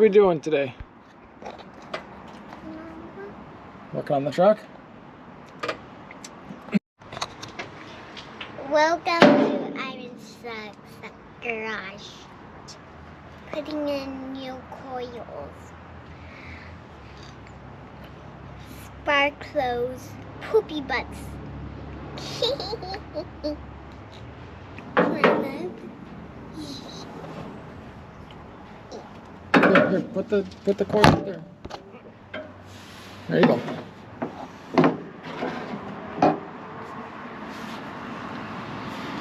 we doing today? Working on the truck? Welcome to Iron Suck's garage. Putting in new coils. Spark clothes. Poopy butts. Here, put the cord up there. There you go.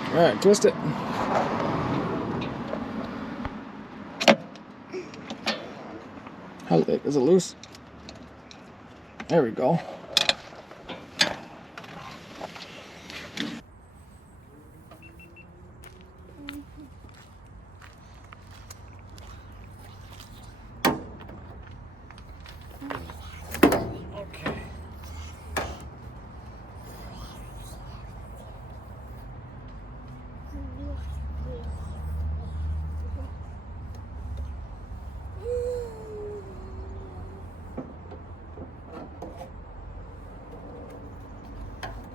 All right, twist it. How is it loose? There we go. Okay.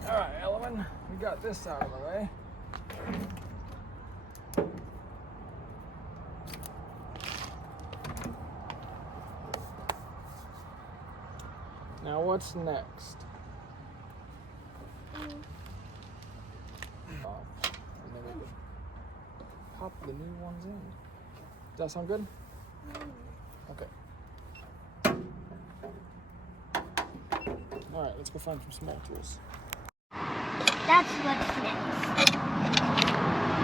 All right, Ellen, we got this out of the way. Now what's next? And then we can pop the new ones in. Does that sound good? Okay. All right, let's go find some small tools. That's what's next.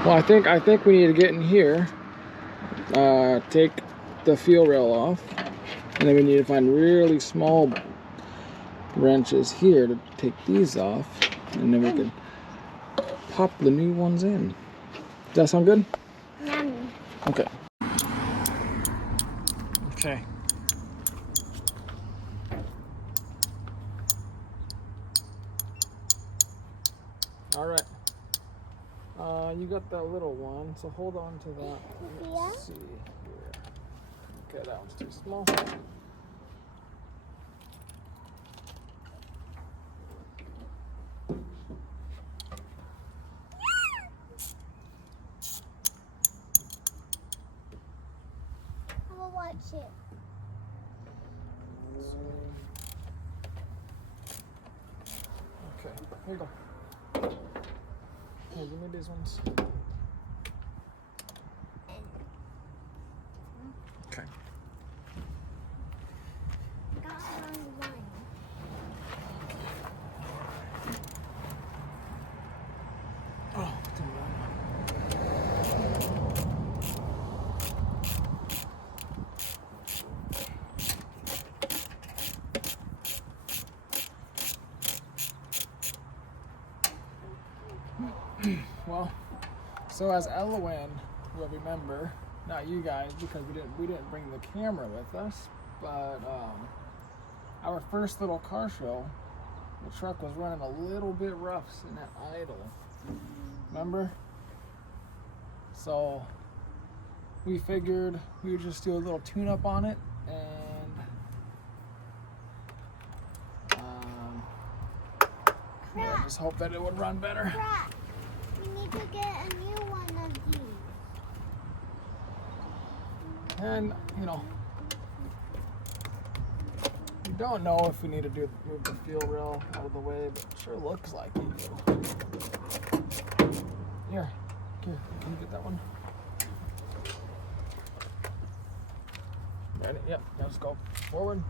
Well, I think we need to get in here, take the fuel rail off, and then we need to find really small wrenches here to take these off, and then we can pop the new ones in. Does that sound good? Yummy. Okay. Okay. All right. You got that little one, so hold on to that. Let's see here. Okay, that one's too small. I will watch it. Okay, here you go. Here, give me these ones. Okay. Got wrong one. Oh, didn't Well, so as Elowen will remember, not you guys because we didn't bring the camera with us, but our first little car show, the truck was running a little bit rough sitting at idle. Remember? So we figured we would just do a little tune-up on it and yeah, just hope that it would run better. Crap. We need to get a new one of these. And you know, we don't know if we need to move the fuel rail out of the way, but it sure looks like we do. Here, can you get that one? Ready? Yep. Now just go forward.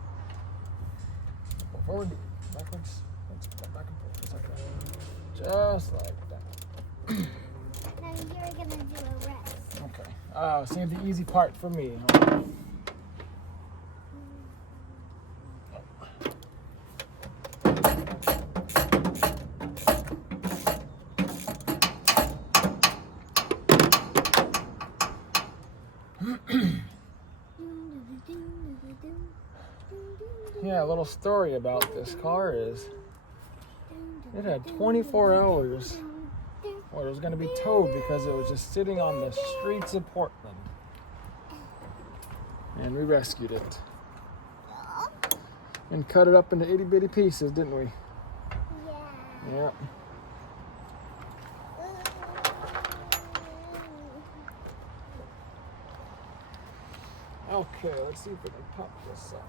Go forward, backwards. Let's go back and forth just like that. Just like that. Now you're gonna do a rest. Okay. Save the easy part for me. Huh? Yeah, a little story about this car is it had 24 hours where it was going to be towed because it was just sitting on the streets of Portland. And we rescued it. Yeah. And cut it up into itty bitty pieces, didn't we? Yeah. Yep. Okay, let's see if we can pop this off.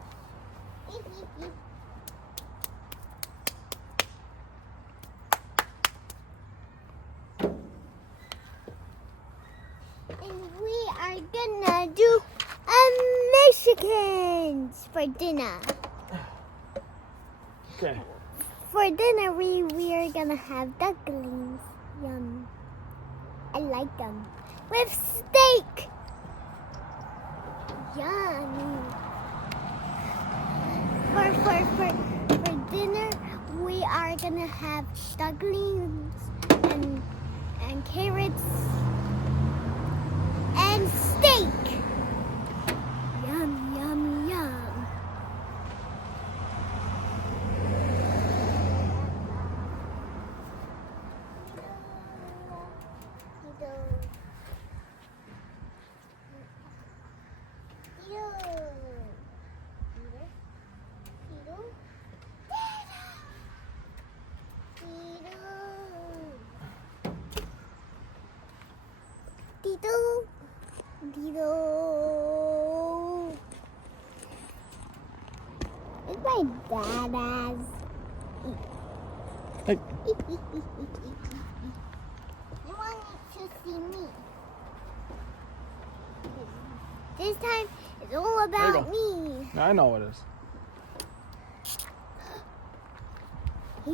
And we are gonna do Mexicans for dinner. Okay. For dinner, we are gonna have ducklings. Yum. I like them. With steak. Yummy. For dinner, we are gonna have ducklings and carrots and steak. Yum, yum, yum. Dido, Dido. It's my dada's. Hey. You want to see me. This time it's all about me. I know it is. You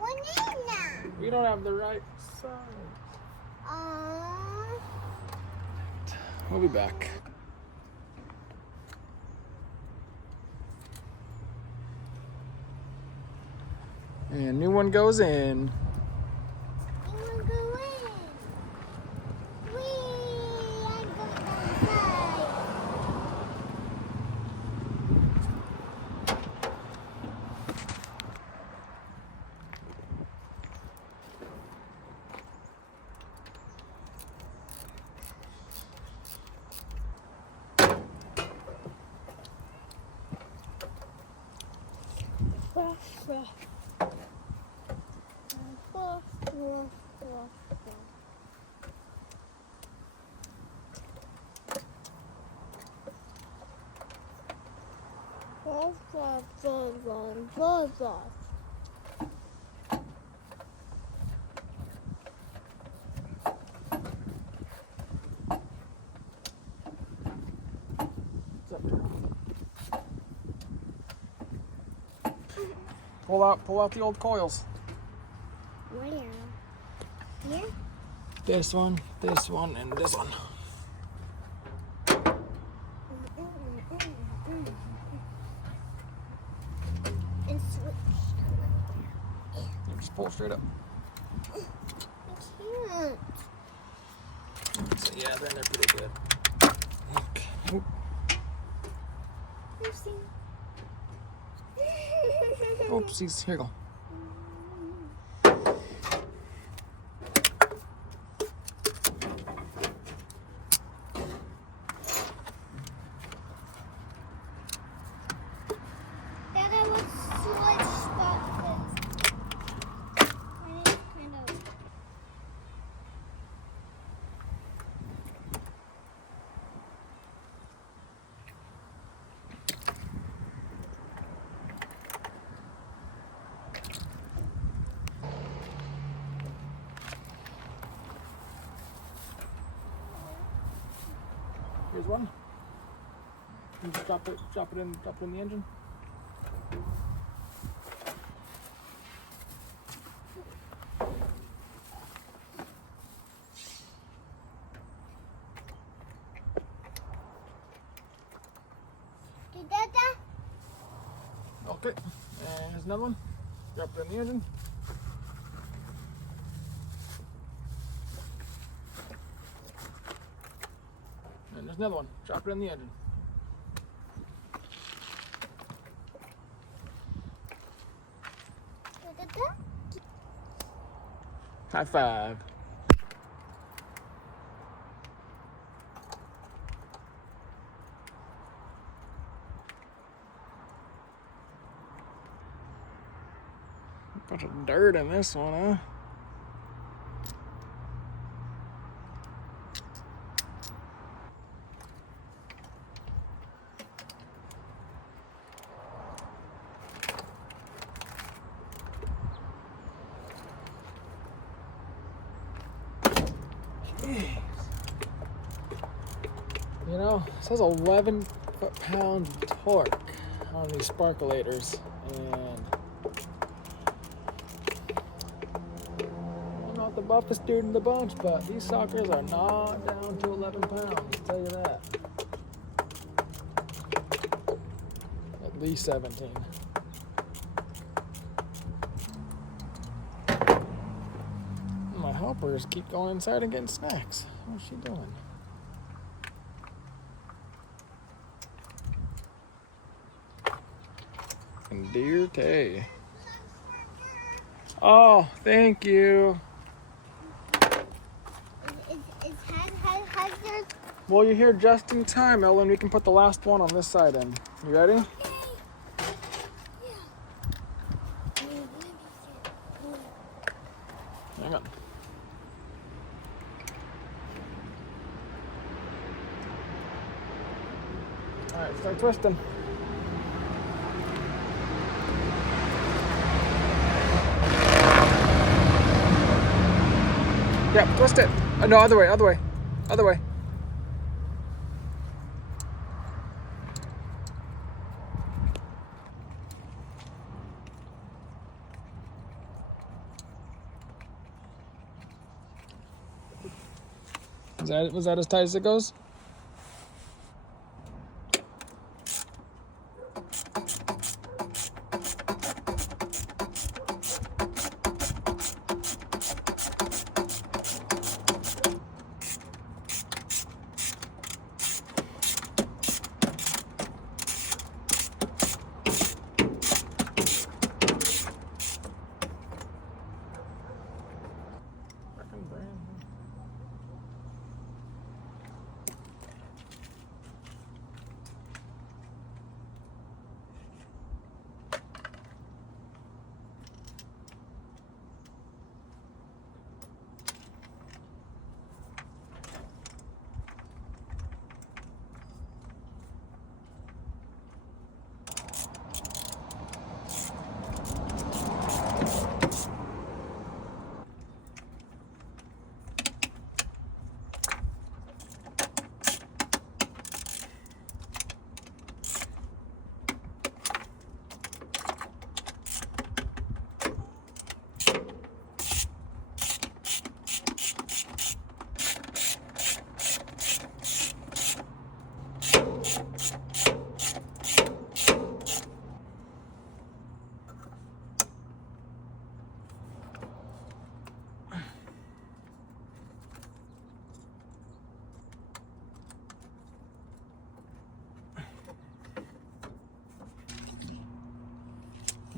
want it now? We don't have the right size. We'll be back. And new one goes in. You want to go in? Whee! I'm going outside. Pull out the old coils. Where? Here? This one, and this one. And switch. Just pull straight up. I can't. So yeah, then they're pretty good. Okay. Oop. Oopsies, here you go. Dad, I would switch boxes. Mine is kind of. Here's one. You just drop it in the engine. Did that? Okay. And here's another one. Drop it in the engine. And there's another one. Drop it in the engine. High five. Bunch of dirt in this one, huh? You know, it says 11 foot-pounds of torque on these sparkulators, and I'm not the buffest dude in the bunch, but these suckers are not down to 11 pounds, I'll tell you that. At least 17. My helpers keep going inside and getting snacks. What's she doing? And dear Kay. Oh, thank you. Has there... Well, you're here just in time, Ellen. We can put the last one on this side in. You ready? Hang on. All right, start twisting. Yeah, twist it. No, other way, other way, other way. Was that as tight as it goes?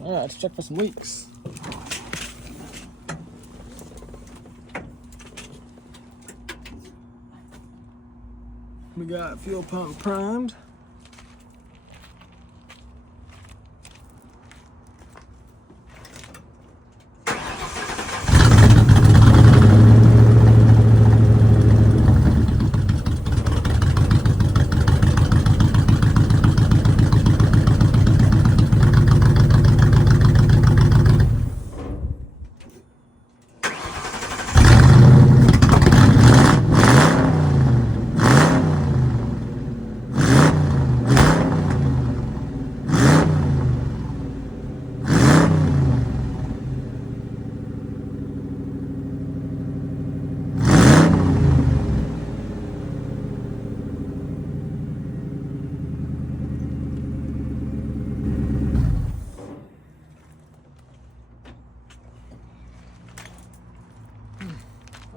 All right, let's check for some leaks. We got fuel pump primed.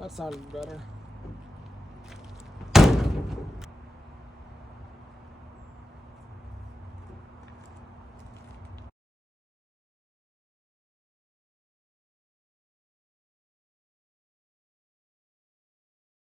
That sounded better.